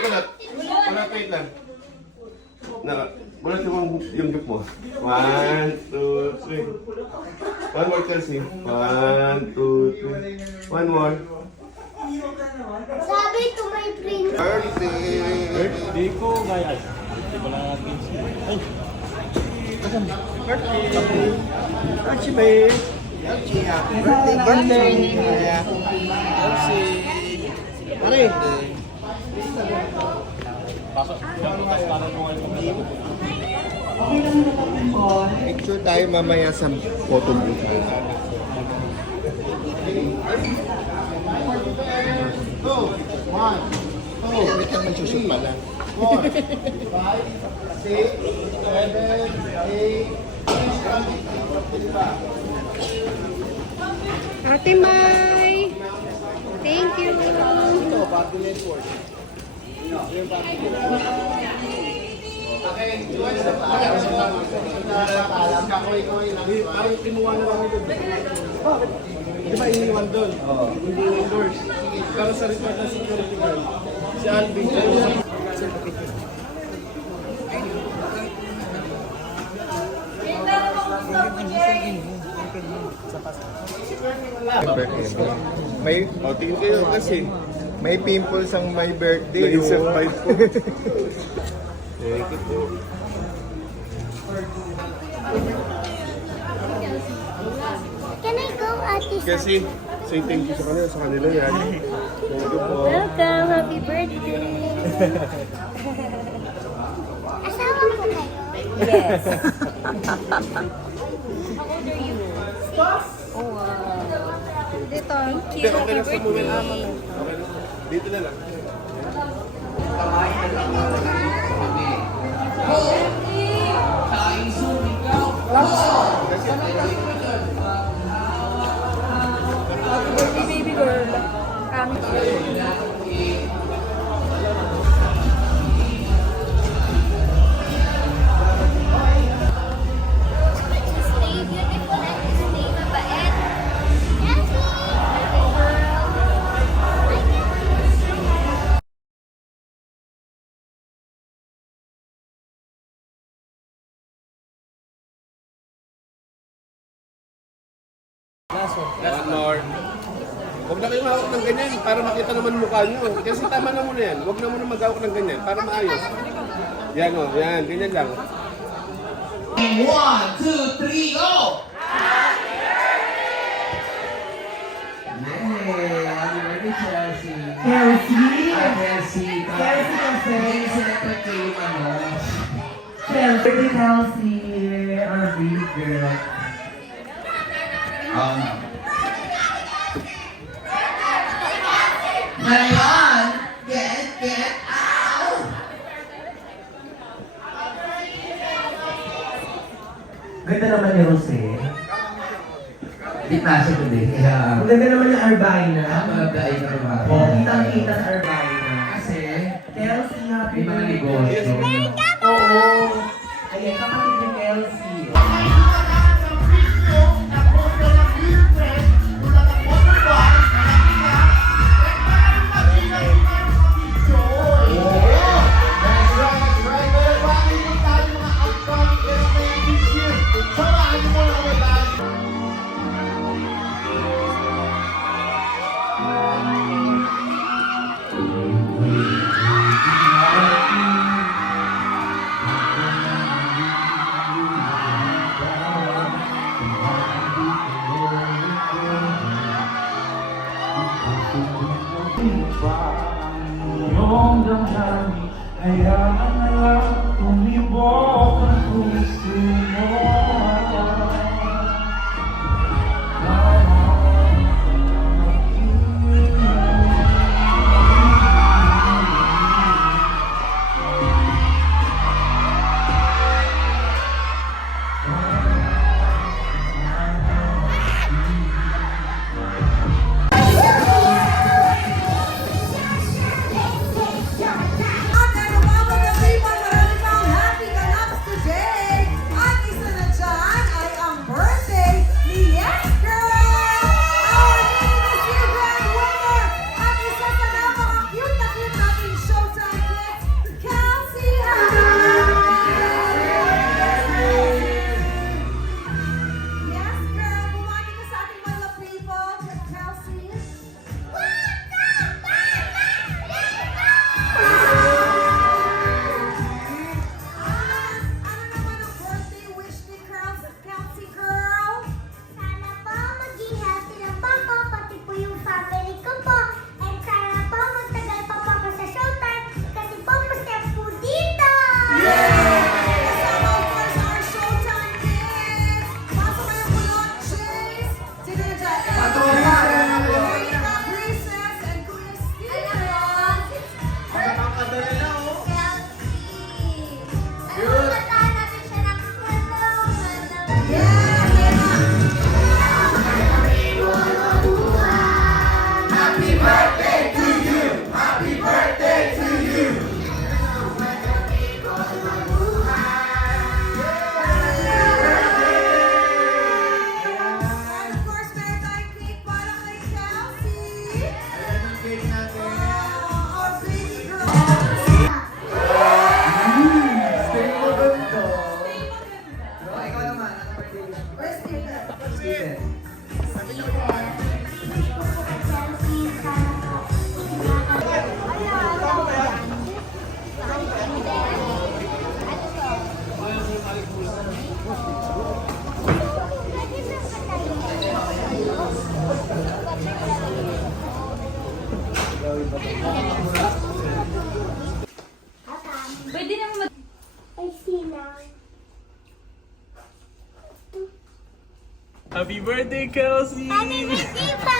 kulat. Malapit lang. Bulat yung group mo. 1, 2, 3. One more, Chelsea. 1, 2, 3. One more. Sabi ko may prince. Birthday ko, kaya. Hindi ko lang natin. Ay! Birthday! Happy babe! Birthday. Pare. Pasok. Bukas para mo ngayon. Picture tayo mamaya sa photo booth. Wait lang, magsushoot pala. 4, 5, 6, 7, 8. Ate Mai! Thank you! Ay, kinuha na lang ito. Di ba iniwan doon? Hindi endorse. Pero sa report na security guard, si Alvin. May, Tingin kayo kasi. may pimples ang my birthday. Na-insurvive po. Thank you po. Can I go, Ate Sa? Kasi, say thank you sa kanila yan. Thank you po. Welcome! Happy birthday! Asawa ko kayo? Yes. How old are you? 6. Oh, wow. Dito. Hindi, okay lang sa moment. Okay lang. Dito na lang. Happy birthday, baby girl. Stay beautiful and stay mabait. One more. Huwag na kayo mahawak ng ganyan para makita naman mukha nyo. Kasi tama na muna yan. Huwag na muna maghawak ng ganyan para maayos. Yan o, yan. Ganyan lang. 1, 2, 3, go! Yay! Happy birthday, Chelsea! Chelsea! Chelsea kasi kayo ano? Chelsea, our baby girl. Ngayon, get out! Ganda naman ni Jose. Kita siya today, kaya... Ang ganda naman ng Arbina. Magdaan ka ba? Oo, kitang-kita sa Arbina. Kasi, Kelsey, happy may mga birthday. negosyo. Oo. Ayan, kapatid ni Kelsey. Yung damdamin, hayaan na lang tumibok ang puso mo. Ang Ikaw naman, ano birthday? Steven. Pwede naman mag... I see now. Happy birthday, Kelsey! Happy birthday, Pa!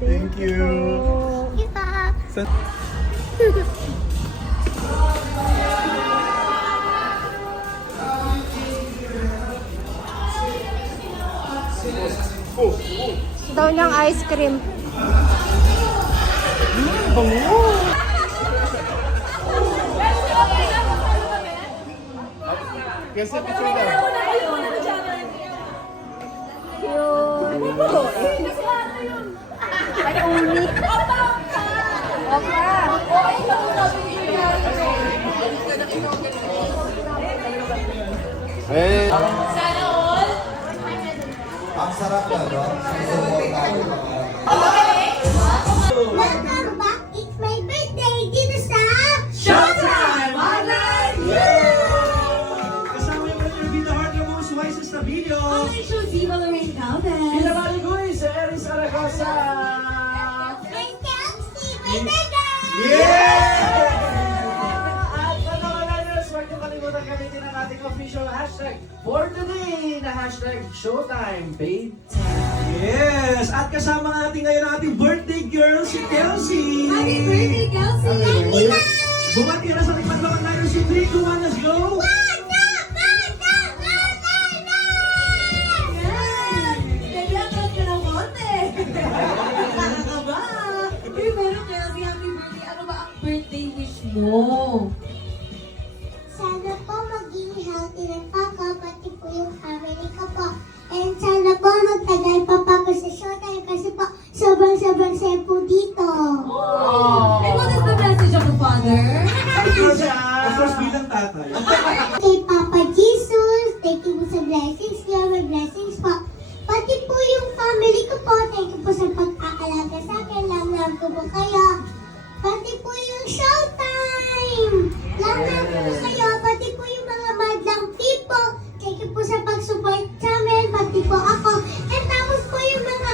Thank you. Thank you, Pa. Daw ng ice cream. Kasi picture daw. Ay, umi. Eh, Ang sarap na, no? Welcome back. It's my birthday. Dito sa... Showtime! Online! Kasama yung mga Vita Heart ng most wisest na video. Pinabaligoy sa Eris Aragosa. My Kelsey, my birthday! At mga kaliners, huwag niyo kalimutan gamitin ang ating official hashtag for today na hashtag Showtime Babe Time. Yes! At kasama natin ngayon ang ating birthday girl, si Kelsey! Happy birthday, Kelsey! Bumati na sa ating Paglawan Liners yung 3, 2, 1, let's go! Naglakas ka ng konti. Baka ka ba? Pero Kelsey, happy birthday. Ano ba ang birthday wish mo? Sana po maging healthy na pa ka, pati po yung family ko po. And sana po magtagal pa ako sa showtime kasi po sobrang saya po dito. And what is the message of the father? Of course, bilang tatay. Kay Papa Jesus, thank you po sa blessings niya, may blessings po. Pati po yung family ko po, thank you po sa pag-aalaga sa akin, lang ko po kayo. Pati po yung showtime! Lang ko po kayo, pati po yung mga madlang people, thank you po sa pag-support sa amin, pati po ako. And tapos po yung mga,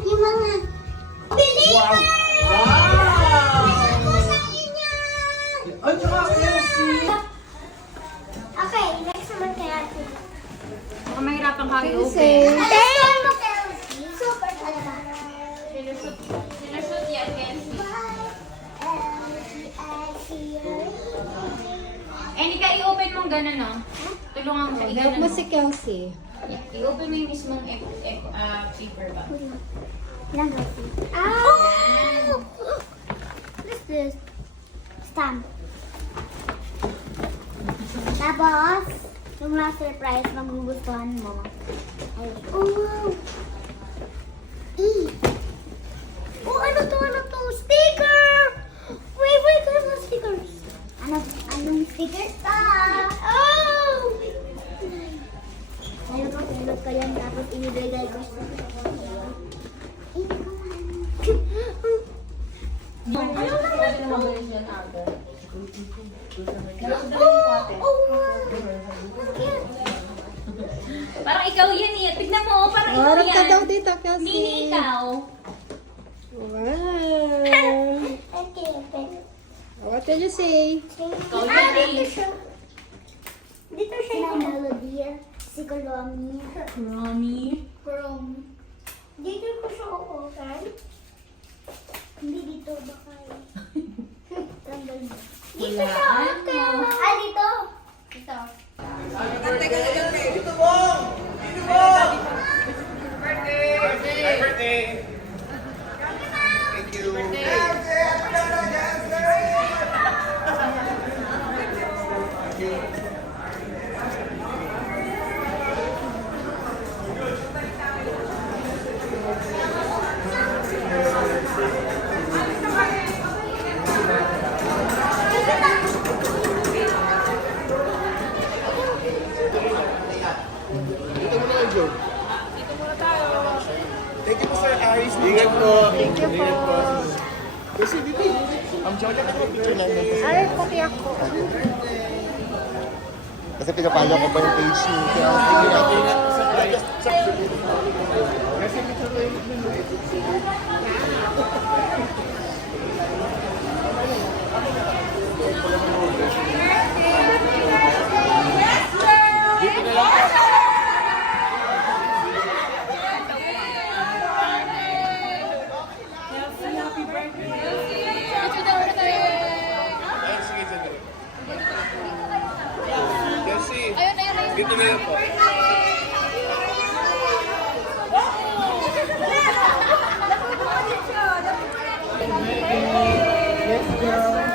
yung mga believers! Thank you po sa inyo! Ay, tsaka Kelsey! Okay, next naman kay Ate. Baka mahirapan ka i-open. Thank mo, Kelsey. Super talaga. Sinashoot yan, Kenzie. Eh, hindi ka i-open mong gano'n, no? Tulungan mo, i-gano'n mo. Kelsey. I-open mo yung mismong paper ba? Oh! What is this? Stamp. Tapos, yung last surprise, magugustuhan mo. Oh, wow! Oh, ano to? Sticker! Wait, ano mga stickers? Anong stickers? Oh! Nalot ko yan, tapos inibigay ko sa... Ano naman to? Parang ikaw yan eh. Tignan mo, parang ikaw Harap yan. ka daw dito, Kelsey. Mini ikaw. Wow. Okay. What did you say? Ikaw yan eh. Dito siya yung melody. Si Kolomi. Ronnie. Dito ko siya open. Hindi dito baka. Tanggal mo. Dito siya open. Dito. Dito. happy birthday! Thank you. Kasi dito. Ay, pati ako. Kasi pinapalo ko pa yung page niyo. Kaya Kasi dito na yung dito na lang po. Ayun, sige, sige. Kasi, dito na lang po. Yes, girl.